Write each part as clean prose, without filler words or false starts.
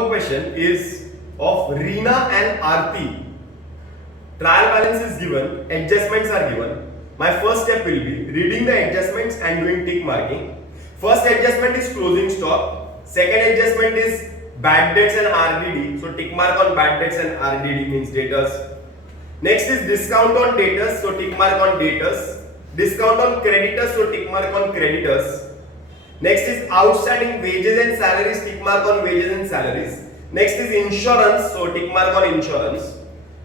homework question is of Reena and Aarti. Trial balance is given, adjustments are given. My first step will be reading the adjustments and doing tick marking. First adjustment is closing stock. Second adjustment is bad debts and RDD. So tick mark on bad debts and RDD means debtors. Next is discount on debtors. So tick mark on debtors. Discount on creditors. So tick mark on creditors. Next is outstanding wages and salaries. Tick mark on wages and salaries. Next is insurance. So tick mark on insurance.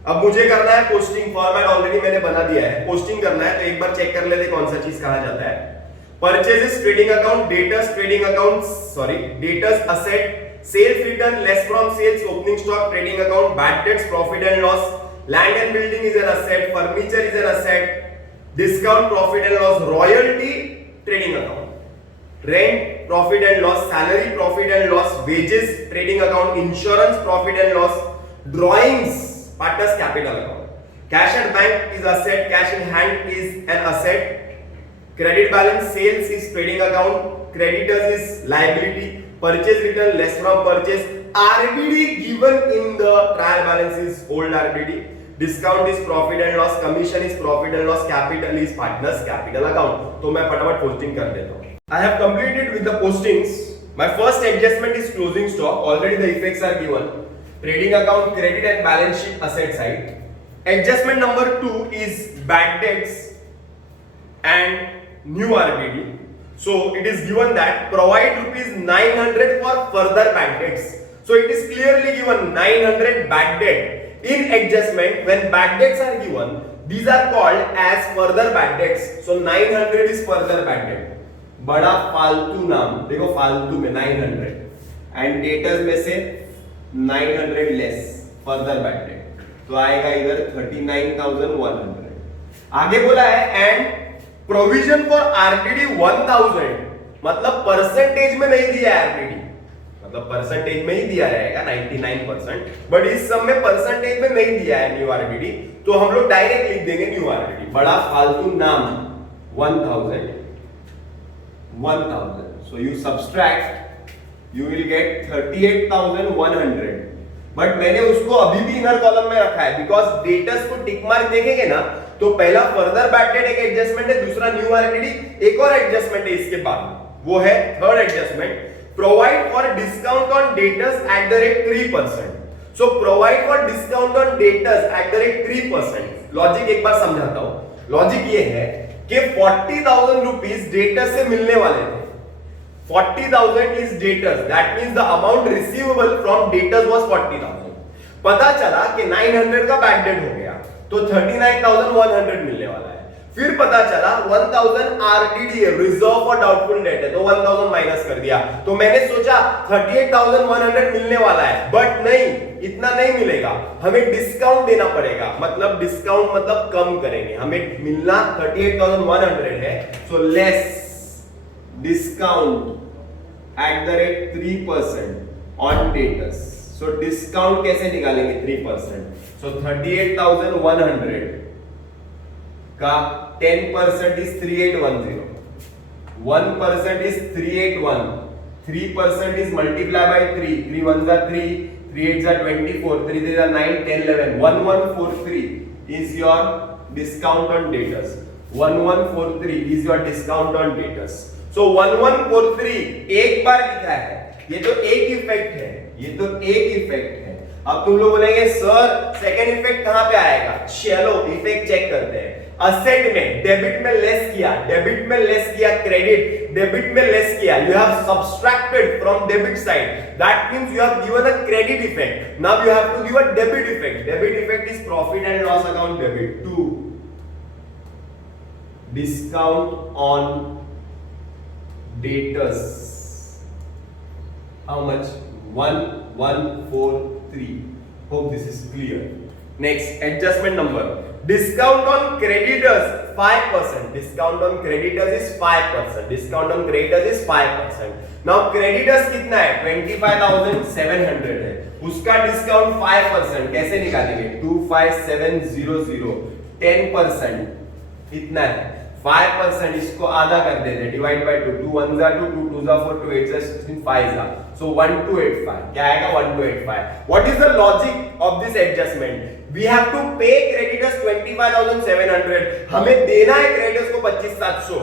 अब मुझे करना है posting. Format already मैंने बना दिया है. पोस्टिंग करना है तो एक बार चेक कर लेते कौन सा चीज कहा जाता है. Purchases trading account, debtors trading account, sorry debtors asset, sales return less from sales, opening stock trading account, bad debts profit and loss, land and building is an asset, furniture is an asset, discount profit and loss, royalty trading account, rent profit and loss, salary profit and loss, wages trading account, insurance profit and loss, drawings partners capital account, cash at bank is asset, cash in hand is an asset, credit balance sales is trading account, creditors is liability, purchase return less from purchase, RDD given in the trial balance is old RDD, discount is profit and loss, commission is profit and loss, capital is partners capital account. तो मैं फटाफट पोस्टिंग कर देता हूँ. I have completed with the postings. My first adjustment is closing stock. Already the effects are given. Trading account, credit and balance sheet asset side. Adjustment number 2 is bad debts and new RBD. So it is given that provide rupees 900 for further bad debts. So it is clearly given 900 bad debt. In adjustment, when bad debts are given, these are called as further bad debts. So 900 is further bad debt. बड़ा फालतू नाम देखो, फालतू में 900 and debtors में से 900 less further bad debt तो आएगा इधर 39,100. आगे बोला है एंड प्रोविजन फॉर आरडीडी 1000, मतलब परसेंटेज में नहीं दिया है आरडीडी, मतलब परसेंटेज में ही दिया रहेगा 99%, बट इस सब में परसेंटेज में नहीं दिया है न्यू आरडीडी, तो हम लोग डायरेक्ट लिख देंगे न्यू आरडीडी. बड़ा फालतू नाम 1000. So you subtract, you will get 38,100. बट मैंने उसको अभी भी इनर कॉलम में रखा है बिकॉज डेटर्स को टिक मार्क देखेंगे ना तो पहला फर्दर बैड डेट एक एडजस्टमेंट है, दूसरा न्यू आरडीडी, एक और एडजस्टमेंट है इसके बाद, वो है third adjustment, provide for discount on debtors at the rate 3%. So provide for discount on debtors at the rate 3%. लॉजिक एक बार समझाता हूं. लॉजिक ये है कि 40,000 रुपीस डेटर्स से मिलने वाले थे. 40,000 is debtors. That means the amount receivable from debtors was 40,000. पता चला कि 900 का बैड डेट हो गया तो 39,100 मिलने वाला है. फिर पता चला 1,000 आरडीडी है, रिजर्व फॉर डाउटफुल डेट है, तो 1,000 माइनस कर दिया. तो मैंने सोचा 38,100 मिलने वाला है, बट नहीं, इतना नहीं मिलेगा, हमें डिस्काउंट देना पड़ेगा. मतलब डिस्काउंट मतलब कम करेंगे, हमें मिलना 38,100 है, so less discount at the rate 3% on debtors. So discount कैसे निकालेंगे 3%? So 38,100 का 10% is 3810, 1% is 381, 3% is multiply by 3, 3 ones are 3, 3 8s are 24, 3 3s are 9, 10 11, 1143 is your discount on debtors. 1143 is your discount on debtors. So 1143 एक बार लिखा है, ये तो एक इफेक्ट है, ये तो एक इफेक्ट है. अब तुम लोग बोलेंगे सर सेकंड इफेक्ट कहां पे आएगा? चलो इफेक्ट चेक करते हैं. असेट में डेबिट में लेस किया, डेबिट में लेस किया क्रेडिट, डेबिट में लेस किया, you have subtracted from debit side, that means you have given a credit effect. Now you have to give a debit effect. Debit effect is profit and loss account debit to discount on debtors. How much? 1143. Hope this is clear. Next adjustment number. Discount on creditors 5%. Discount on creditors is 5%. Discount on creditors is 5%. Now creditors कितना है? 25,700 है. उसका डिस्काउंट 5%. कैसे निकालेंगे? 25700. 10% इतना है. 5%, इसको आधा कर देते, डिवाइड बाय 2, 2 1 जा 2, 2 2 जा 4, 2 8 जा 16, 5 जा, so 1285, क्या आएगा 1285. What is the logic of this adjustment? We have to pay creditors 25,700, हमें देना है creditors को 25,700,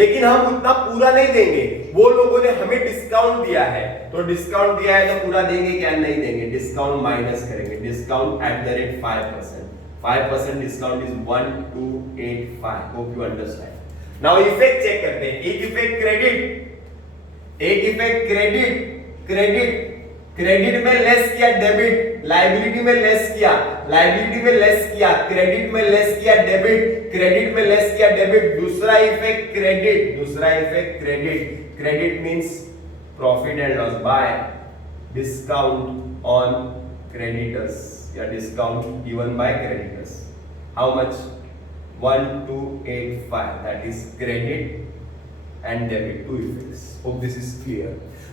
लेकिन हम उतना पूरा नहीं देंगे, वो लोगों ने हमें डिस्काउंट दिया है, तो डिस्काउंट दिया है तो पूरा देंगे क्या, नहीं देंगे, डिस्काउंट माइनस करेंगे, discount at the rate 5%. 5% discount is 1285. Hope you understand. Now effect check करते हैं. एक effect credit में less किया debit, liability में less किया, liability में less किया, credit में less किया debit, credit में less किया debit. दूसरा effect credit means profit and loss by discount on creditors. या discount given by creditors. How much? 1285. That is credit and debit, two effects. Hope this is clear.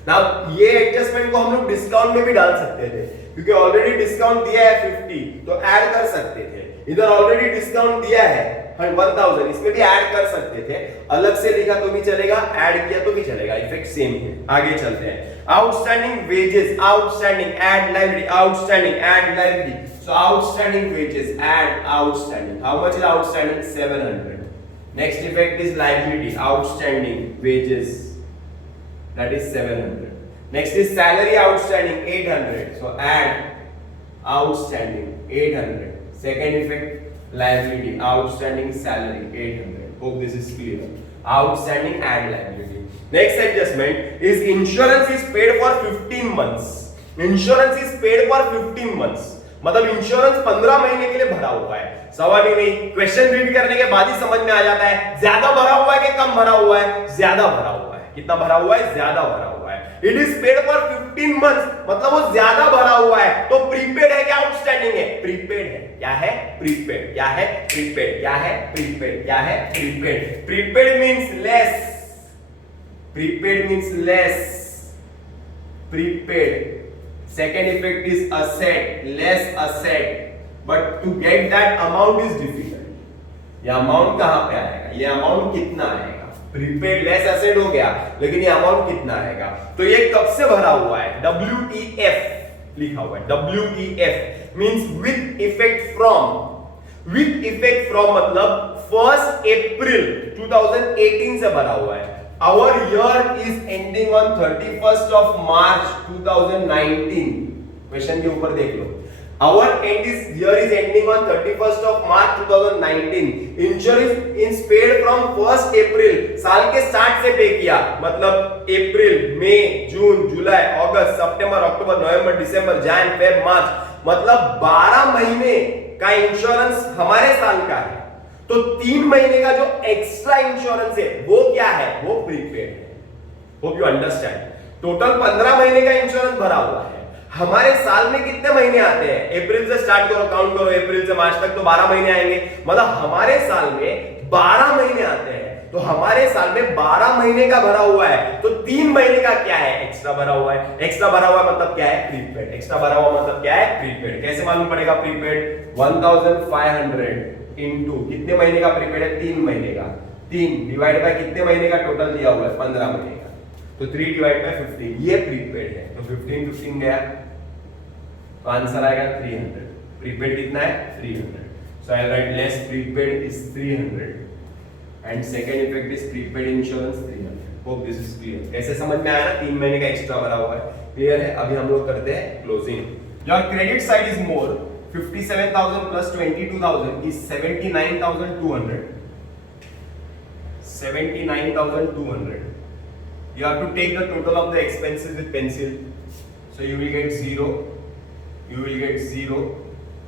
Now ये एडजस्टमेंट को हम लोग डिस्काउंट में भी डाल सकते थे, क्योंकि ऑलरेडी डिस्काउंट दिया है 50, तो ऐड कर सकते थे. इधर ऑलरेडी डिस्काउंट दिया है 1000, इसमें भी ऐड कर सकते थे. अलग से लिखा तो भी चलेगा, ऐड किया तो भी चलेगा, इफेक्ट सेम है. आगे चलते हैं. Outstanding wages, outstanding add liability, outstanding add liability. So outstanding wages add outstanding. How much is outstanding? 700. Next effect is liability, outstanding wages, that is 700. Next is salary outstanding 800, so add outstanding 800. Second effect, liability outstanding salary 800. Hope this is clear. Outstanding add liability. Next adjustment is insurance is paid for 15 months. Insurance is paid for 15 months. मतलब इंश्योरेंस 15 महीने के लिए भरा हुआ है. सवाल ही नहीं, question read करने के बाद ही समझ में आ जाता है ज्यादा भरा हुआ है कि कम भरा हुआ है. ज्यादा भरा हुआ है. कितना भरा हुआ है? ज्यादा भरा हुआ है. इट इज पेड फॉर 15 मंथ्स, मतलब वो ज्यादा भरा हुआ है. तो प्रीपेड है क्या आउटस्टैंडिंग है? प्रीपेड है. क्या है? प्रीपेड. क्या है? प्रीपेड. क्या है? प्रीपेड. क्या है? Prepaid. Prepaid means less. Prepaid means less. Prepaid. Second effect is asset, less asset, but to get that amount is difficult. ये अमाउंट कहां पे आएगा? ये अमाउंट कितना आएगा? प्रीपेड लेस एसेट हो गया, लेकिन ये अमाउंट कितना आएगा? तो ये कब से भरा हुआ है? WEF लिखा हुआ है. WEF means with effect from. With effect from मतलब 1 अप्रैल 2018 से भरा हुआ है. Our year is ending on 31st of March 2019. क्वेश्चन के ऊपर देख लो. Our year is ending on 31st of March 2019. Insurance is paid from 1st April. साल के स्टार्ट से पे किया, मतलब अप्रैल, मई, जून, जुलाई, अगस्त, सितंबर, अक्टूबर, नवंबर, दिसंबर, जनवरी, फरवरी, मार्च, मतलब 12 महीने का इंश्योरेंस हमारे साल का है. तो 3 महीने का जो एक्स्ट्रा इंश्योरेंस है वो क्या है? वो प्रीपेड है. Hope you understand. टोटल 15 महीने का इंश्योरेंस भरा हुआ है. हमारे साल में कितने महीने आते हैं? अप्रैल से स्टार्ट करो, काउंट करो, अप्रैल से मार्च तक तो 12 महीने आएंगे. मतलब हमारे साल में 12 महीने आते हैं. तो हमारे साल में 12 महीने का भरा हुआ है. तो 3 महीने का क्या है? एक्स्ट्रा भरा हुआ है. एक्स्ट्रा भरा हुआ मतलब क्या है? प्रीपेड. एक्स्ट्रा भरा हुआ मतलब क्या है? प्रीपेड. कैसे मालूम पड़ेगा प्रीपेड? 1500 इनटू कितने महीने का प्रीपेड है? 3 महीने का. 3 डिवाइड बाय कितने महीने का टोटल दिया हुआ है? 15 महीने का. तो 3 डिवाइड बाय 15, ये प्रीपेड है. तो 15 गया, तो आंसर आएगा 300. प्रीपेड कितना है? 300. So I write less prepaid is 300 and second effect is prepaid insurance 300. Hope this is clear. कैसे समझ में आया ना? 3 महीने का एक्स्ट्रा भरा हुआ है. क्लियर है? अभी हम लोग करते हैं closing. Your credit side is more. 57,000 plus 22,000 is 79,200. 79,200. You have to take the total of the expenses with pencil. So you will get 0. You will get 0.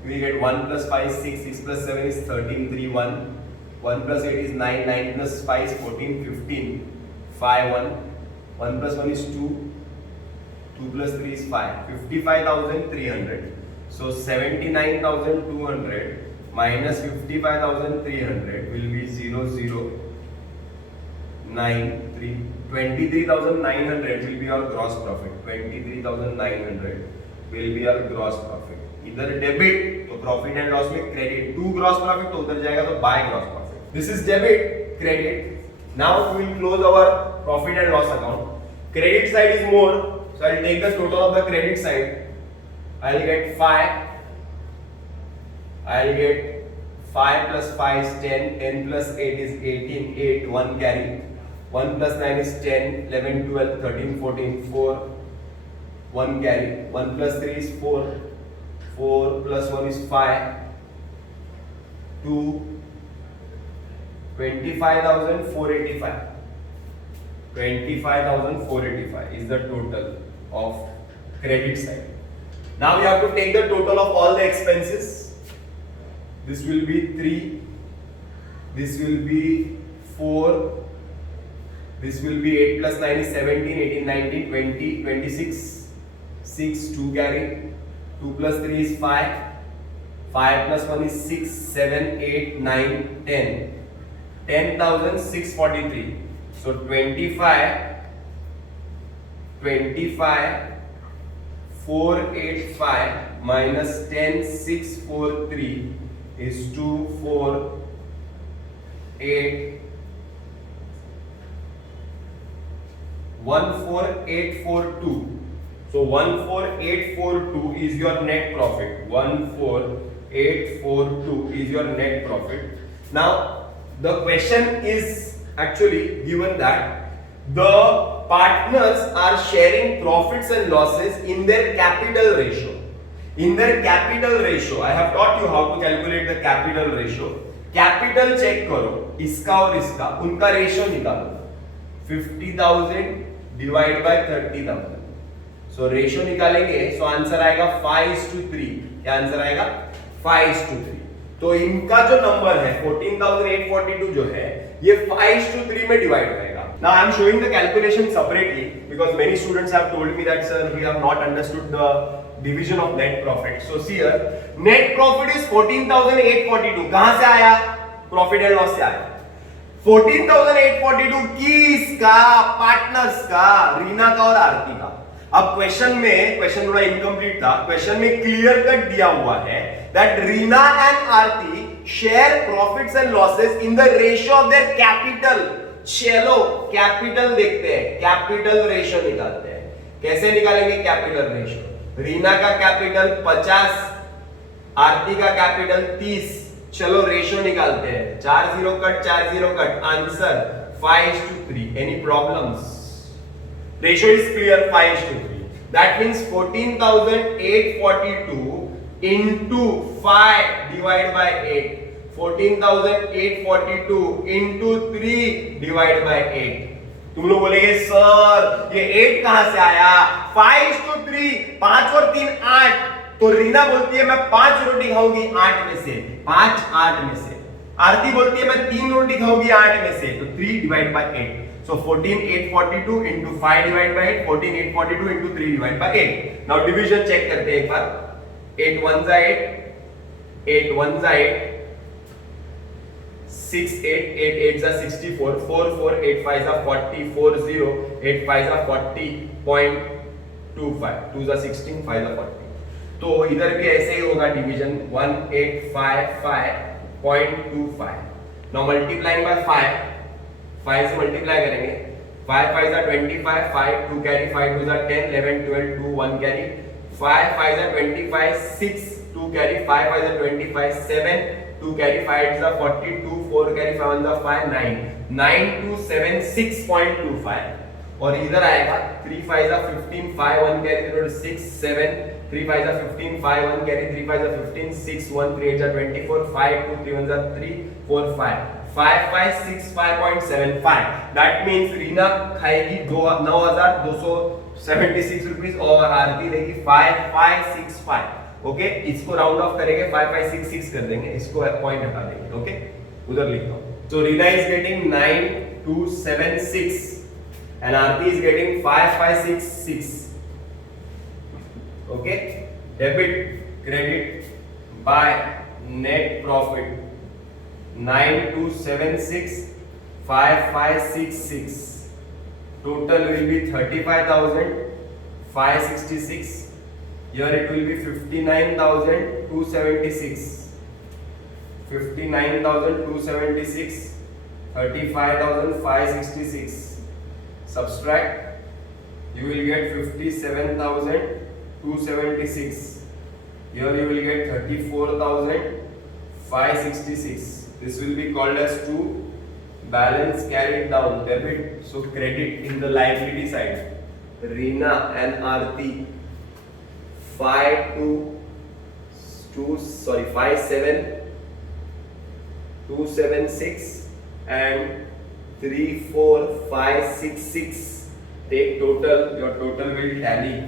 You will get 1 plus 5 6. 6 plus 7 is 13. 3 1. 1 plus 8 is 9. 9 plus 5 is 14. 15. 5 1. 1 plus 1 is 2. 2 plus 3 is 5. 55,300. So 79,200 minus 55,300 will be 0 0 9 3. 23,900 will be our gross profit. 23,900 will be our gross profit. इधर डेबिट तो profit and loss में credit. To gross profit तो उधर जाएगा तो by gross profit. This is debit. credit. Now we will close our profit and loss account. Credit side is more, so I'll take the total of the credit side. I'll get 5. I'll get 5 plus 5 is 10, 10 plus 8 is 18, 8, 1 carry. 1 plus 9 is 10, 11, 12, 13, 14, 4, 1 carry. 1 plus 3 is 4, 4 plus 1 is 5, 2, 25,485. 25,485 is the total of credit side. Now we have to take the total of all the expenses. This will be 3, this will be 4, this will be 8 plus 9 is 17, 18, 19, 20, 26, 6, 2 carry, 2 plus 3 is 5, 5 plus 1 is 6, 7, 8, 9, 10, 10,643. So 485 minus 10,643 is 14842. So 14842 is your net profit. 14842 is your net profit. Now the question is actually given that the partners are sharing profits and losses in their capital ratio. In their capital ratio, I have taught you how to calculate the capital ratio. Capital check करो, इसका और इसका, उनका रेशियो निकालो. 50,000 divide by 30,000. So ratio निकालेंगे, so answer आएगा 5:3. क्या आंसर आएगा? 5:3. तो इनका जो नंबर है 14,842 जो है ये 5:3 में डिवाइड होएगा. Now I am showing the calculation separately because many students have told me that sir we have not understood the division of net profit. So see here, net profit is 14,842. कहां से आया? Profit and loss से आया. 14,842 किसका? पार्टनर्स का, रीना का और आरती का. अब क्वेश्चन थोड़ा इनकम्प्लीट था. क्वेश्चन में क्लियर कट दिया हुआ है that Reena and Aarti share profits and losses in the ratio of their capital. चलो कैपिटल देखते हैं, कैपिटल रेशियो निकालते हैं. कैसे निकालेंगे कैपिटल रेशियो? रीना का कैपिटल 50, आरती का कैपिटल 30. चलो रेशियो निकालते हैं. 40 cut, answer 5:3. Any problems? Ratio is clear, 5:3. That means 14,842 into 5 divided by 8. 14,842 into 3 divided by 8. तुम लोग बोलेंगे सर ये 8 कहां से आया? 5:3. 5 और 3 8. तो रीना बोलती है मैं 5 रोटी खाऊंगी 8 में से. 5 8 में से. आरती बोलती है मैं 3 रोटी खाऊंगी 8 में से. तो 3 divided by 8. So 14,842 into 5 divided by 8. 14,842 into 3 divided by 8. Now division check करते हैं एक बार. 8 1 जा 8, 8 1 जा 8, 6 8, 8 8 जा 64, 4 4 8 5 जा 40, 4 0 8 5 जा 40.25, 2 जा 16, 5 जा 40. तो इधर भी ऐसे ही होगा डिवीजन. 1855.25. नाउ मल्टीप्लाइंग बाय 5, 5 से मल्टीप्लाई करेंगे. 5 5 जा 25, 5 2 कैरी, 5 2 जा 10, 11 12 2 1 कैरी, 5 5 जा 25, 6 2 कैरी, 5 5 जा 25, 7 2 कैरी, 5 जा 42, 4 कैरी, 5 1 जा 5 9, 9276.25. और इधर आएगा 3 5 जा 15, 5 1 कैरी, 6 7, 3 5 जा 15, 5 1 कैरी, 3 5 जा 15, 6 1 3 8 जा 24, 5 2 3 1 जा 3 4 5, 5565.75. दैट मींस रीना खाएगी 9,276 रुपीस और आरती लेगी 5565. ओके, इसको राउंड ऑफ करेंगे 5566 कर देंगे, इसको पॉइंट हटा देंगे. ओके, उधर लिखता हूं. So Reena is getting 9276 and Aarti is getting 5566. Okay, debit credit by net profit 9276 5566. Total will be 35,566. Here it will be 59,276. 59,276 35,566. Subtract, you will get 57,276. Here you will get 34,566. This will be called as to balance carried down, debit. So credit in the liability side. Reena and Aarti 57,276 and 34,566. Take total, your total will tally.